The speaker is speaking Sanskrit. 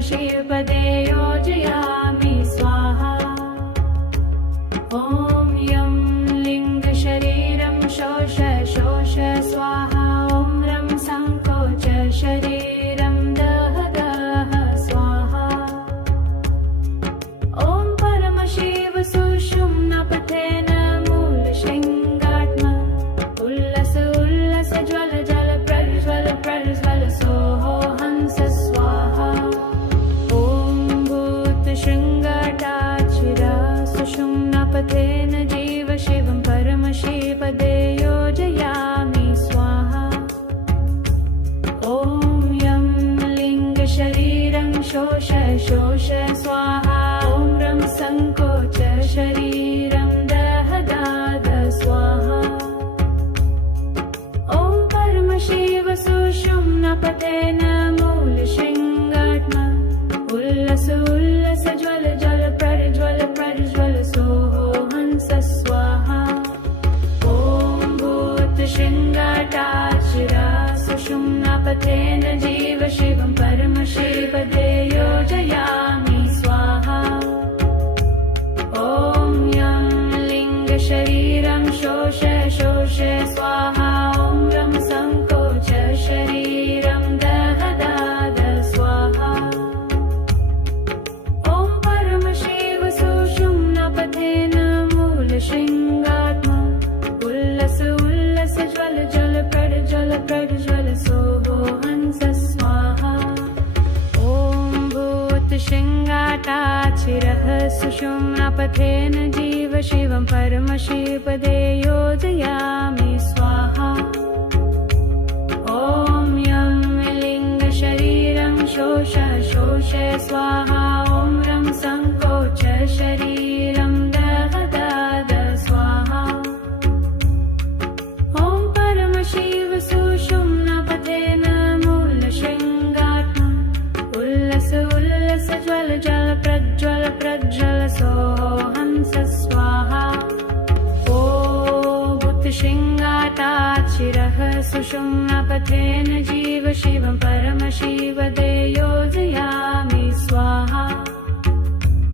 परमशिवपदे योजयामि स्वाहा। ॐ यं लिङ्गशरीरं शोष शोष स्वाहा। ॐ रं सङ्कोच शरीरं दह दह स्वाहा। ॐ परमशिव सुषुम्नापथेन मूलशृङ्गात्मा। उल्लस उल्लस ज्वल जल प्रज्वल प्रज्वल सोहो हंस स्वाहा। ॐ भूतशृङ्गाटाचिरा सुषुम्नापथेन जीव शिवं परमशिवपदे योजयामि स्वाहा। ॐ यं लिङ्गशरीरं शोष शोष स्वाहा। ॐ रं सङ्कोच शरीरं दह दाद स्वाहा। ॐ परमशिव सुषुम्नापथेन मूलशृङ्गात्मा। उल्लस उल्लस ज्वल जल प्रज्वल प्रज्वल सोहो हंस स्वाहा। ॐ भूतशृङ्गाटाचिरा सुषुम्नापथेन जीव शिवं परमशिवपदे योजयामि स्वाहा। ॐ यं लिङ्गशरीरं शोष शोष स्वाहा। ॐ रं सङ्कोच शरीरं दह दाद स्वाहा। ॐ परमशिव सुषुम्नापथेन मूलशृङ्गात्मा। उल्लस उल्लस ज्वल जल प्रज्वल प्रज्वल सोहो हंस स्वाहा। ॐ भूतशृङ्गाटाचिरः सुषुम्नापथेन जीव शिवं परमशिवपदे योजयामि स्वाहा। ॐ यं लिङ्गशरीरं शोष शोष स्वाहा। ॐ रं सङ्कोच शरीरं दह दाद स्वाहा। ॐ परमशिव सुषुम्नापथेन मूलशृङ्गात्मा। उल्लस उल्लस ज्वल जल प्रज्वल प्रज्वल सोहो हंस स्वाहा। ॐ भूतशृङ्गाटाचिरः सुषुम्नापथेन जीव शिवं परमशिवपदे योजयामि स्वाहा।